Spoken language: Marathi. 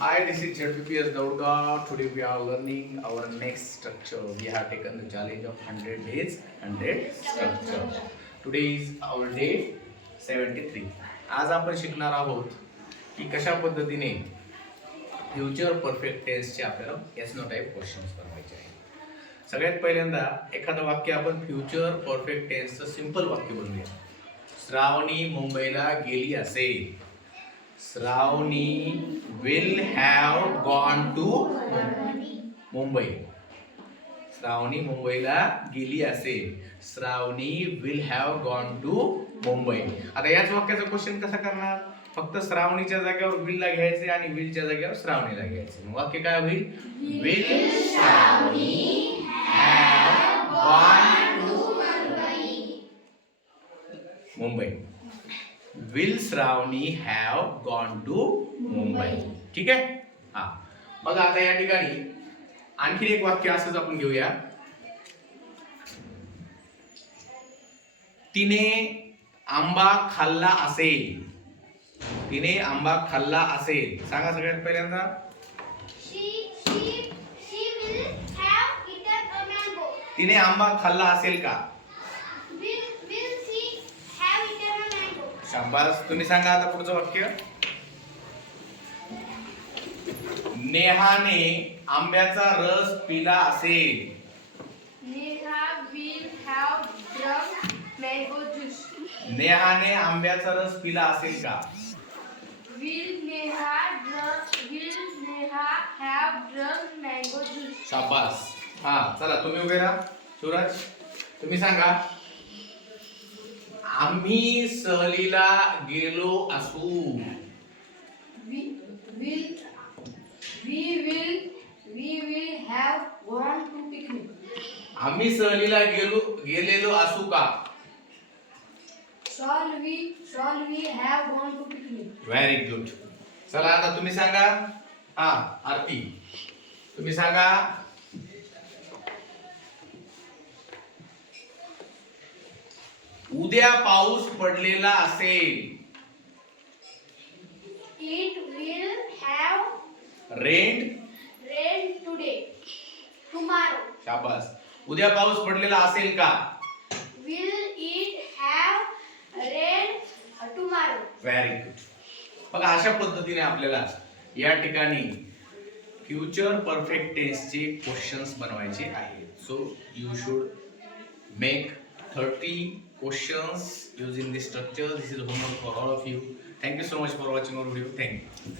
Hi, this is ZPPS Daudga. Today we are learning our next structure. We have taken the challenge of 100 days, 100 structure. Today is our day 73. आज आपण शिकणार आहोत की कशा पद्धतीने फ्युचर परफेक्ट टेन्सचे आपल्याला येस नो टाइप क्वेश्चन्स बनवायचे आहेत. सगळ्यात पहिल्यांदा एखादं वाक्य आपण फ्युचर परफेक्ट टेन्सचं सिंपल वाक्य बनवूया. श्रावणी मुंबईला गेली असेल. श्रावणी will have gone to Mumbai. श्रावणी मुंबईला गेली असेल. श्रावणी will have gone to Mumbai. आता याच वाक्याचा क्वेश्चन कसा करणार? फक्त श्रावणीच्या जागेवर will ला घ्यायचे आणि will च्या जागेवर श्रावणीला घ्यायचे. मग वाक्य काय होईल? Will Shravani have gone to Mumbai. Will Shravani have gone to Mumbai. ठीक आहे. हा, मग आता या ठिकाणी आणखी एक वाक्य असंच आपण घेऊया. तिने आंबा खाल्ला असेल. तिने आंबा खाल्ला असेल. सांगा सगळ्यात पहिल्यांदा. She will have eaten a mango. तिने आंबा खाल्ला असेल का? Will she have eaten a mango? शाबास. तुम्ही सांगा आता पुढचं वाक्य. नेहाने आंब्याचा रस पिला असेल. Neha will have drunk mango juice. नेहाने आंब्याचा रस पिला असेल का? Will Neha have drunk mango juice? शाबास. हा, चला तुम्ही उभे राहा. सूरज, तुम्ही सांगा. आम्ही सहलीला गेलो असू. We will have gone to picnic. आम्ही सहलीला गेलेलो असू का? Shall we have gone to picnic? Very good. चला आता तुम्ही सांगा. हा, आरती तुम्ही सांगा. उद्या पाऊस पडलेला असेल. It will have rain. rain today. Tomorrow. शाबास. उद्या पाऊस पडलेला असेल का? Will it have rain tomorrow? Very good. बघा अशा पद्धतीने आपल्याला या ठिकाणी फ्युचर परफेक्ट टेन्सचे क्वेश्चन्स बनवायचे आहेत. So you should make 30 questions using this structure. This is homework for all of you. Thank you so much for watching our video. Thank you.